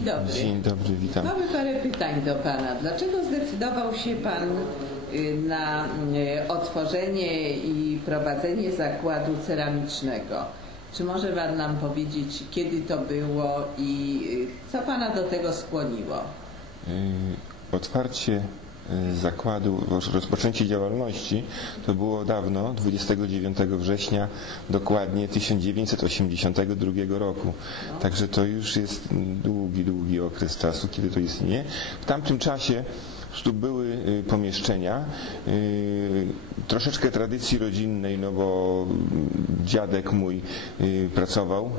Dzień dobry. Dzień dobry, witam. Mamy parę pytań do Pana. Dlaczego zdecydował się Pan na otworzenie i prowadzenie zakładu ceramicznego? Czy może Pan nam powiedzieć, kiedy to było i co Pana do tego skłoniło? Otwarcie zakładu, rozpoczęcie działalności to było dawno, 29 września dokładnie 1982 roku. Także to już jest długi okres czasu, kiedy to istnieje. W tamtym czasie tu były pomieszczenia, troszeczkę tradycji rodzinnej, no bo dziadek mój pracował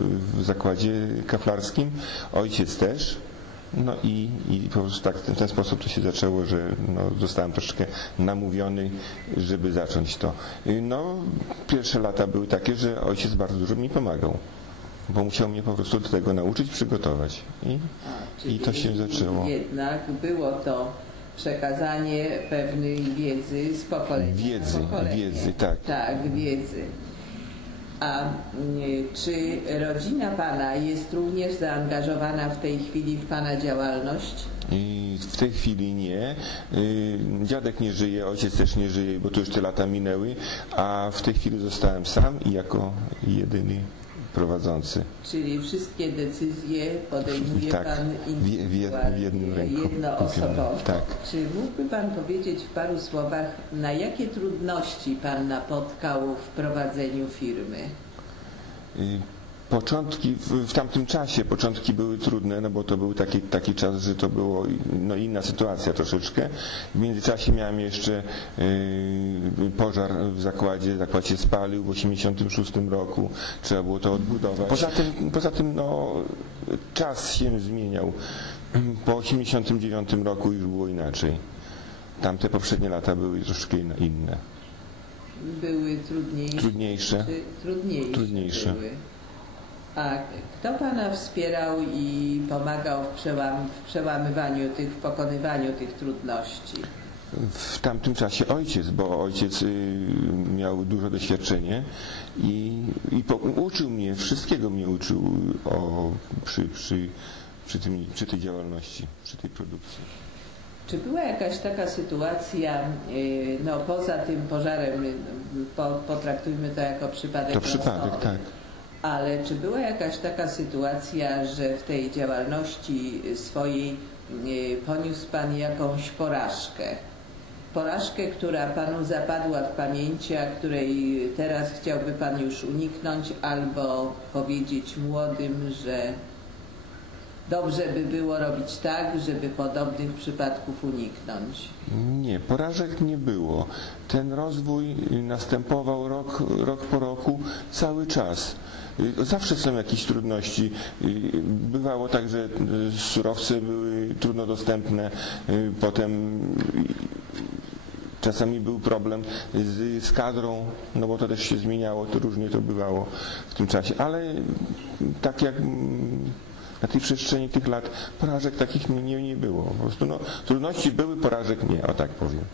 w zakładzie kaflarskim, ojciec też. No i po prostu tak w ten sposób to się zaczęło, że zostałem troszeczkę namówiony, żeby zacząć to. No, pierwsze lata były takie, że ojciec bardzo dużo mi pomagał, bo musiał mnie po prostu do tego nauczyć, przygotować. I to się zaczęło. Jednak było to przekazanie pewnej wiedzy z pokolenia na pokolenie. Wiedzy, tak. Tak, wiedzy. A czy rodzina Pana jest również zaangażowana w tej chwili w Pana działalność? W tej chwili nie. Dziadek nie żyje, ojciec też nie żyje, bo to już te lata minęły, a w tej chwili zostałem sam i jako jedyny prowadzący. Czyli wszystkie decyzje podejmuje tak, Pan w jednym ręku. Jednoosobowo. Tak. Czy mógłby Pan powiedzieć w paru słowach, na jakie trudności Pan napotkał w prowadzeniu firmy? Początki, w tamtym czasie początki były trudne, no bo to był taki czas, że to było inna sytuacja troszeczkę. W międzyczasie miałem jeszcze pożar w zakładzie, zakład się spalił w 1986 roku, trzeba było to odbudować. Poza tym czas się zmieniał. Po 1989 roku już było inaczej. Tamte poprzednie lata były troszeczkę inne. Były trudniejsze? Trudniejsze. Były. A kto Pana wspierał i pomagał w przełamywaniu w pokonywaniu tych trudności? W tamtym czasie ojciec, bo ojciec miał duże doświadczenie i uczył mnie, wszystkiego mnie uczył przy tej działalności, przy tej produkcji. Czy była jakaś taka sytuacja, poza tym pożarem, potraktujmy to jako przypadek? To przypadek, tak. Ale czy była jakaś taka sytuacja, że w tej działalności swojej poniósł Pan jakąś porażkę? Porażkę, która Panu zapadła w pamięci, a której teraz chciałby Pan już uniknąć, albo powiedzieć młodym, że dobrze by było robić tak, żeby podobnych przypadków uniknąć? Nie, porażek nie było. Ten rozwój następował rok po roku cały czas. Zawsze są jakieś trudności. Bywało tak, że surowce były trudno dostępne, potem czasami był problem z kadrą, no bo to też się zmieniało, to różnie to bywało w tym czasie, ale tak jak na tej przestrzeni tych lat porażek takich nie było. Po prostu trudności były, porażek nie, o tak powiem.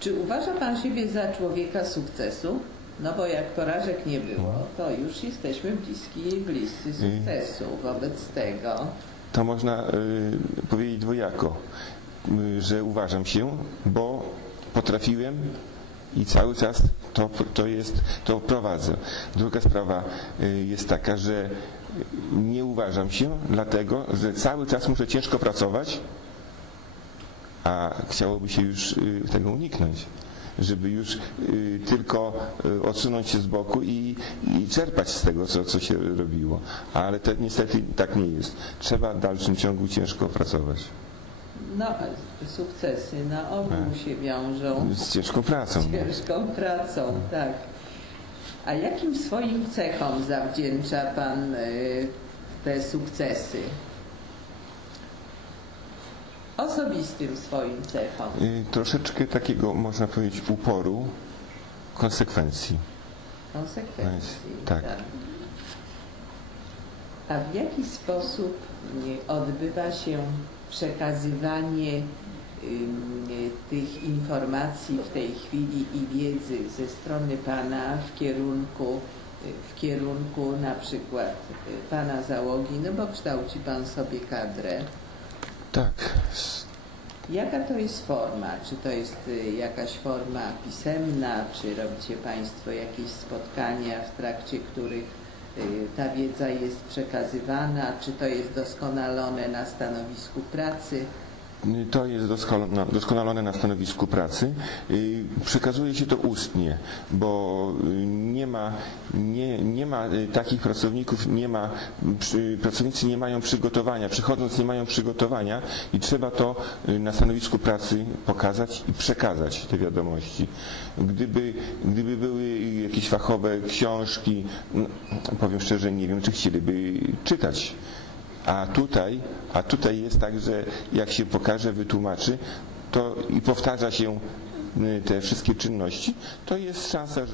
Czy uważa Pan siebie za człowieka sukcesu? No bo jak porażek nie było, to już jesteśmy bliscy sukcesu. Wobec tego... To można powiedzieć dwojako, że uważam się, bo potrafiłem i cały czas to prowadzę. Druga sprawa jest taka, że nie uważam się, dlatego że cały czas muszę ciężko pracować, a chciałoby się już tego uniknąć, żeby już tylko odsunąć się z boku i czerpać z tego, co się robiło. Ale niestety tak nie jest. Trzeba w dalszym ciągu ciężko pracować. Sukcesy na ogół się wiążą z ciężką pracą. Tak. A jakim swoim cechom zawdzięcza Pan te sukcesy? Osobistym swoim cechom. Troszeczkę takiego, można powiedzieć, uporu, konsekwencji. Tak. A w jaki sposób odbywa się przekazywanie tych informacji w tej chwili i wiedzy ze strony Pana w kierunku w kierunku na przykład pana załogi, no bo kształci pan sobie kadrę. Tak. Jaka to jest forma? Czy to jest jakaś forma pisemna, czy robicie państwo jakieś spotkania, w trakcie których ta wiedza jest przekazywana, czy to jest doskonalone na stanowisku pracy? To jest doskonalone na stanowisku pracy. Przekazuje się to ustnie, bo nie ma takich pracowników, pracownicy nie mają przygotowania, przychodząc nie mają przygotowania i trzeba to na stanowisku pracy pokazać i przekazać te wiadomości. Gdyby były jakieś fachowe książki, no, powiem szczerze, nie wiem, czy chcieliby czytać. A tutaj jest tak, że jak się pokaże, wytłumaczy to i powtarza się te wszystkie czynności, to jest szansa,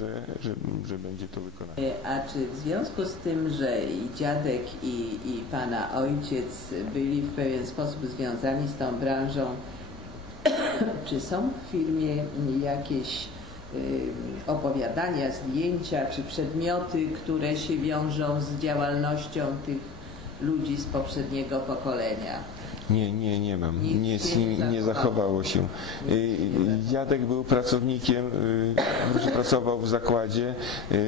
że będzie to wykonane. A czy w związku z tym, że i dziadek i pana ojciec byli w pewien sposób związani z tą branżą, czy są w firmie jakieś opowiadania, zdjęcia czy przedmioty, które się wiążą z działalnością tych ludzi z poprzedniego pokolenia? Nie mam. Nie zachowało się. Dziadek był pracownikiem, pracował w zakładzie.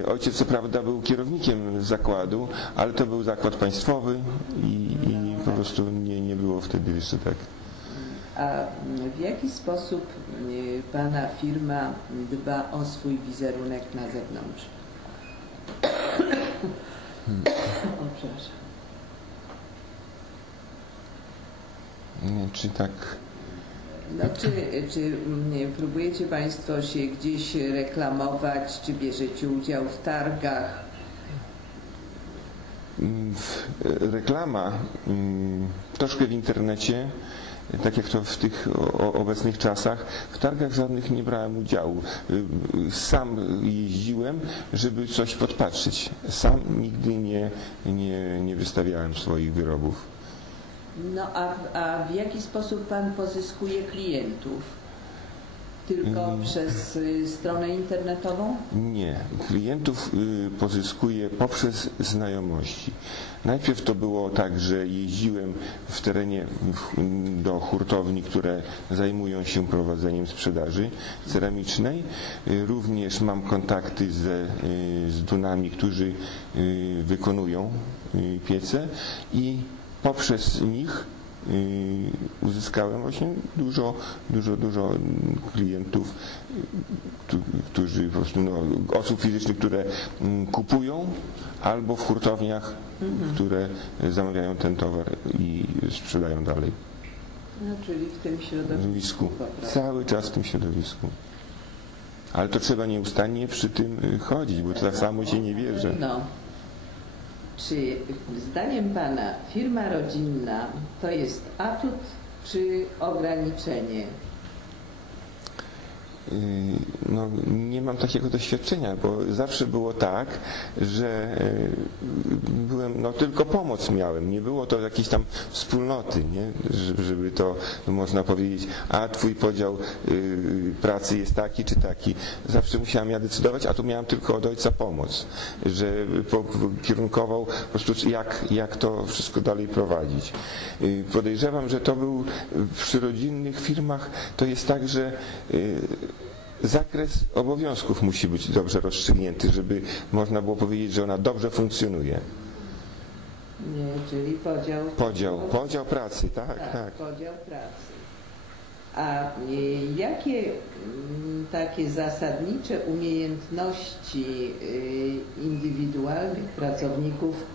Ojciec co prawda był kierownikiem zakładu, ale to był zakład państwowy i po prostu nie było wtedy jeszcze tak. A w jaki sposób pana firma dba o swój wizerunek na zewnątrz? O, przepraszam. Czy tak? No, czy próbujecie państwo się gdzieś reklamować, czy bierzecie udział w targach? Reklama troszkę w internecie, tak jak to w tych obecnych czasach. W targach żadnych nie brałem udziału. Sam jeździłem, żeby coś podpatrzeć. Sam nigdy nie wystawiałem swoich wyrobów. No a w jaki sposób pan pozyskuje klientów? Tylko przez stronę internetową? Nie. Klientów pozyskuję poprzez znajomości. Najpierw to było tak, że jeździłem w terenie do hurtowni, które zajmują się prowadzeniem sprzedaży ceramicznej. Również mam kontakty z dunami, którzy wykonują piece i poprzez nich uzyskałem właśnie dużo klientów, którzy po prostu, osób fizycznych, które kupują, albo w hurtowniach, które zamawiają ten towar i sprzedają dalej. No, czyli w tym środowisku. Cały czas w tym środowisku. Ale to trzeba nieustannie przy tym chodzić, bo to tak samo się nie bierze. No. Czy zdaniem pana firma rodzinna to jest atut czy ograniczenie? No, nie mam takiego doświadczenia, bo zawsze było tak, że byłem, tylko pomoc miałem, nie było to jakiejś tam wspólnoty, nie? Żeby to można powiedzieć, a twój podział pracy jest taki czy taki. Zawsze musiałem ja decydować, a tu miałem tylko od ojca pomoc, że kierunkował po prostu jak to wszystko dalej prowadzić. Podejrzewam, że to był przy rodzinnych firmach, to jest tak, że zakres obowiązków musi być dobrze rozstrzygnięty, żeby można było powiedzieć, że ona dobrze funkcjonuje. Nie, czyli podział pracy, tak. Podział pracy. A jakie takie zasadnicze umiejętności indywidualnych pracowników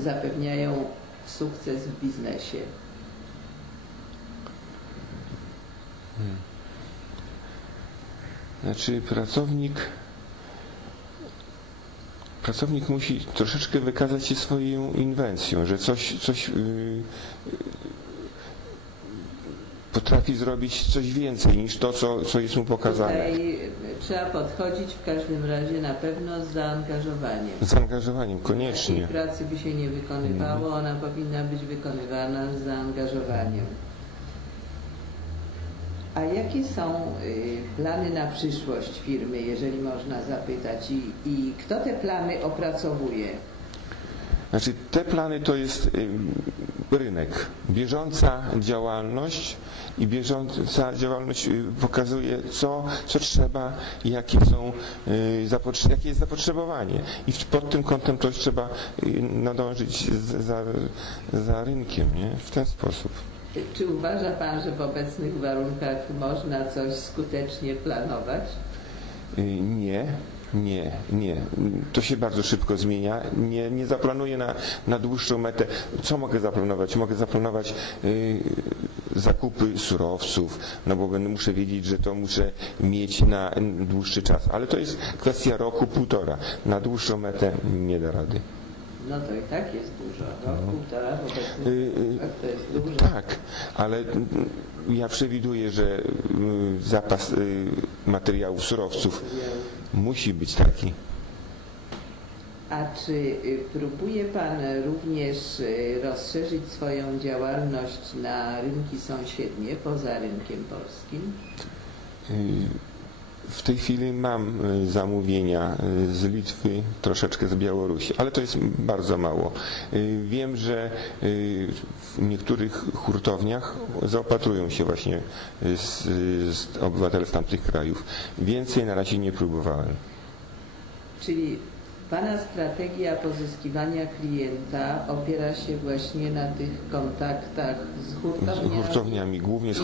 zapewniają sukces w biznesie? Znaczy pracownik musi troszeczkę wykazać się swoją inwencją, że coś potrafi zrobić coś więcej niż to, co jest mu pokazane. Tutaj trzeba podchodzić w każdym razie na pewno z zaangażowaniem. Z zaangażowaniem, koniecznie. Takiej pracy by się nie wykonywało, ona powinna być wykonywana z zaangażowaniem. A jakie są plany na przyszłość firmy, jeżeli można zapytać, i kto te plany opracowuje? Znaczy, te plany to jest rynek. Bieżąca działalność i bieżąca działalność pokazuje, co trzeba, jakie jest zapotrzebowanie. I pod tym kątem to trzeba nadążyć za rynkiem, nie? W ten sposób. Czy uważa Pan, że w obecnych warunkach można coś skutecznie planować? Nie. To się bardzo szybko zmienia. Nie zaplanuję na dłuższą metę. Co mogę zaplanować? Mogę zaplanować zakupy surowców, no bo muszę wiedzieć, że to muszę mieć na dłuższy czas. Ale to jest kwestia roku, półtora. Na dłuższą metę nie da rady. No to i tak jest dużo. Półtora w obecnych to jest dużo. Tak, ale ja przewiduję, że zapas materiałów, surowców musi być taki. A czy próbuje Pan również rozszerzyć swoją działalność na rynki sąsiednie, poza rynkiem polskim? W tej chwili mam zamówienia z Litwy, troszeczkę z Białorusi, ale to jest bardzo mało. Wiem, że w niektórych hurtowniach zaopatrują się właśnie obywatele z tamtych krajów. Więcej na razie nie próbowałem. Czyli Pana strategia pozyskiwania klienta opiera się właśnie na tych kontaktach z hurtowniami? Z hurtowniami, głównie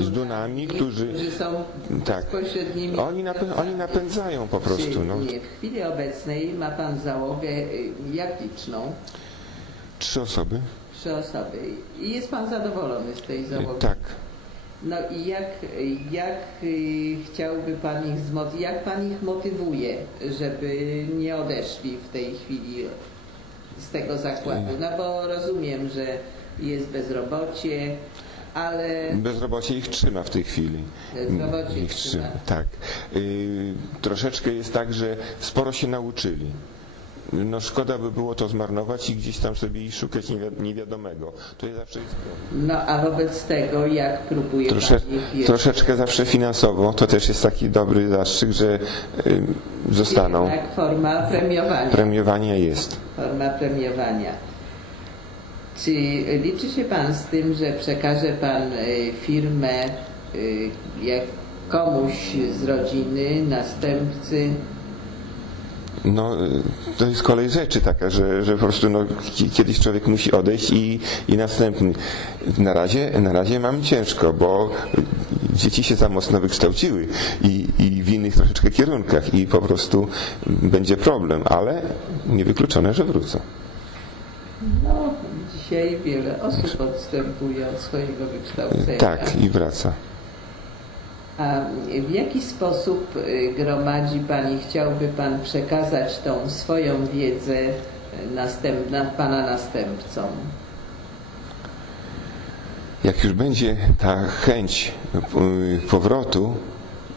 z Dunami, którzy są bezpośrednimi... Oni napędzają po prostu. No. W chwili obecnej ma Pan załogę jak liczną? 3 osoby. 3 osoby. I jest Pan zadowolony z tej załogi? Tak. No i jak chciałby Pan jak Pan ich motywuje, żeby nie odeszli w tej chwili z tego zakładu? No bo rozumiem, że jest bezrobocie, ale... Bezrobocie ich trzyma w tej chwili. Bezrobocie ich trzyma. Tak. Troszeczkę jest tak, że sporo się nauczyli. No szkoda by było to zmarnować i gdzieś tam sobie i szukać niewiadomego. To jest zawsze jest problem. No a wobec tego jak próbuje Pan ich troszeczkę zawsze finansowo, to też jest taki dobry zastrzyk, że zostaną. Jak forma premiowania. Premiowania jest. Forma premiowania. Czy liczy się Pan z tym, że przekaże Pan firmę jak komuś z rodziny, następcy? No, to jest kolej rzeczy taka, że po prostu kiedyś człowiek musi odejść i następny. Na razie mam ciężko, bo dzieci się za mocno wykształciły i w innych troszeczkę kierunkach i po prostu będzie problem, ale niewykluczone, że wrócą. No, dzisiaj wiele osób odstępuje od swojego wykształcenia. Tak, i wraca. A w jaki sposób gromadzi Pan i chciałby Pan przekazać tą swoją wiedzę Pana następcom? Jak już będzie ta chęć powrotu,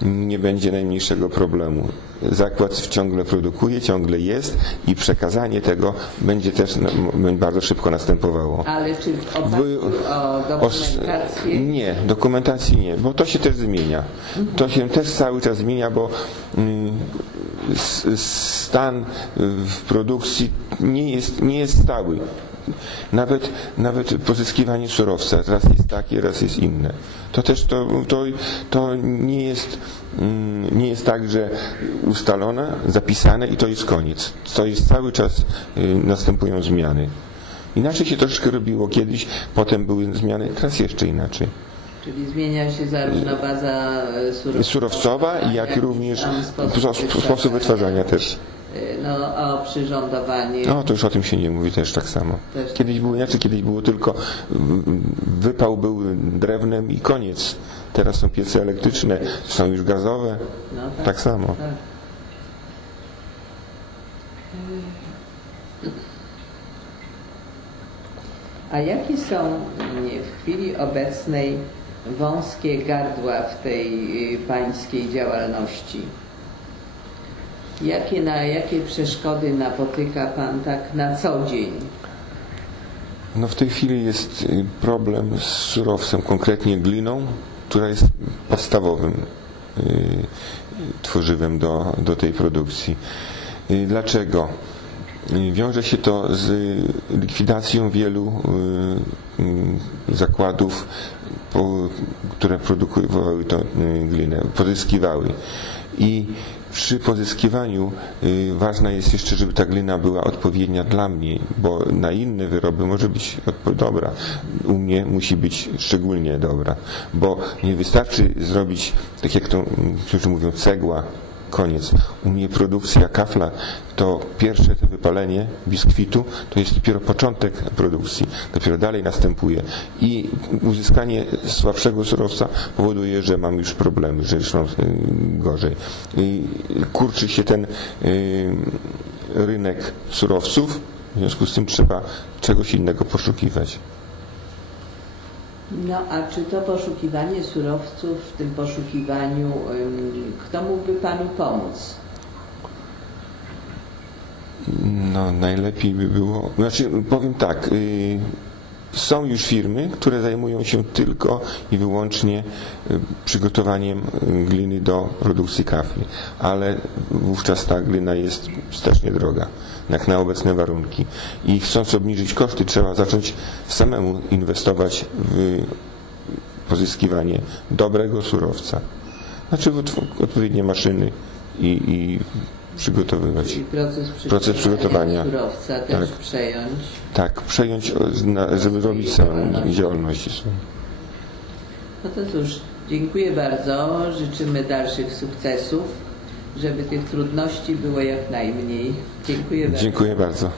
nie będzie najmniejszego problemu. Zakład ciągle produkuje, ciągle jest i przekazanie tego będzie też bardzo szybko następowało. Ale czy w oparciu o dokumentację? Nie, dokumentacji nie, bo to się też zmienia. To się też cały czas zmienia, bo stan w produkcji nie jest stały. Nawet pozyskiwanie surowca raz jest takie, raz jest inne. To też to nie jest tak, że ustalone, zapisane i to jest koniec. To jest cały czas następują zmiany. Inaczej się troszeczkę robiło kiedyś, potem były zmiany, teraz jeszcze inaczej. Czyli zmienia się zarówno baza surowcowa, jak i również sposób wytwarzania też. No, o przyrządowanie. No, to już o tym się nie mówi też tak samo. Kiedyś było inaczej, kiedyś było tylko wypał był drewnem i koniec. Teraz są piece elektryczne, są już gazowe. No, tak samo. Tak. A jakie są w chwili obecnej wąskie gardła w tej pańskiej działalności? Jakie przeszkody napotyka Pan tak na co dzień? No w tej chwili jest problem z surowcem, konkretnie gliną, która jest podstawowym tworzywem do tej produkcji. Dlaczego? Wiąże się to z likwidacją wielu zakładów, które produkowały tę glinę, pozyskiwały. I przy pozyskiwaniu ważna jest jeszcze, żeby ta glina była odpowiednia dla mnie, bo na inne wyroby może być dobra. U mnie musi być szczególnie dobra, bo nie wystarczy zrobić, tak jak to niektórzy mówią, cegła, koniec. U mnie produkcja kafla to pierwsze to wypalenie biskwitu to jest dopiero początek produkcji. Dopiero dalej następuje. I uzyskanie słabszego surowca powoduje, że mam już problemy, że już mam gorzej. Kurczy się ten rynek surowców, w związku z tym trzeba czegoś innego poszukiwać. No a czy to poszukiwanie surowców, w tym poszukiwaniu, kto mógłby Panu pomóc? No najlepiej by było, znaczy powiem tak, są już firmy, które zajmują się tylko i wyłącznie przygotowaniem gliny do produkcji kafli, ale wówczas ta glina jest strasznie droga, jak na obecne warunki. I chcąc obniżyć koszty, trzeba zacząć samemu inwestować w pozyskiwanie dobrego surowca. Znaczy w odpowiednie maszyny i przygotowywać. Czyli proces przygotowania surowca też przejąć. Tak, przejąć, żeby robić samą działalność. No to cóż, dziękuję bardzo. Życzymy dalszych sukcesów, żeby tych trudności było jak najmniej. Dziękuję bardzo. Dziękuję bardzo.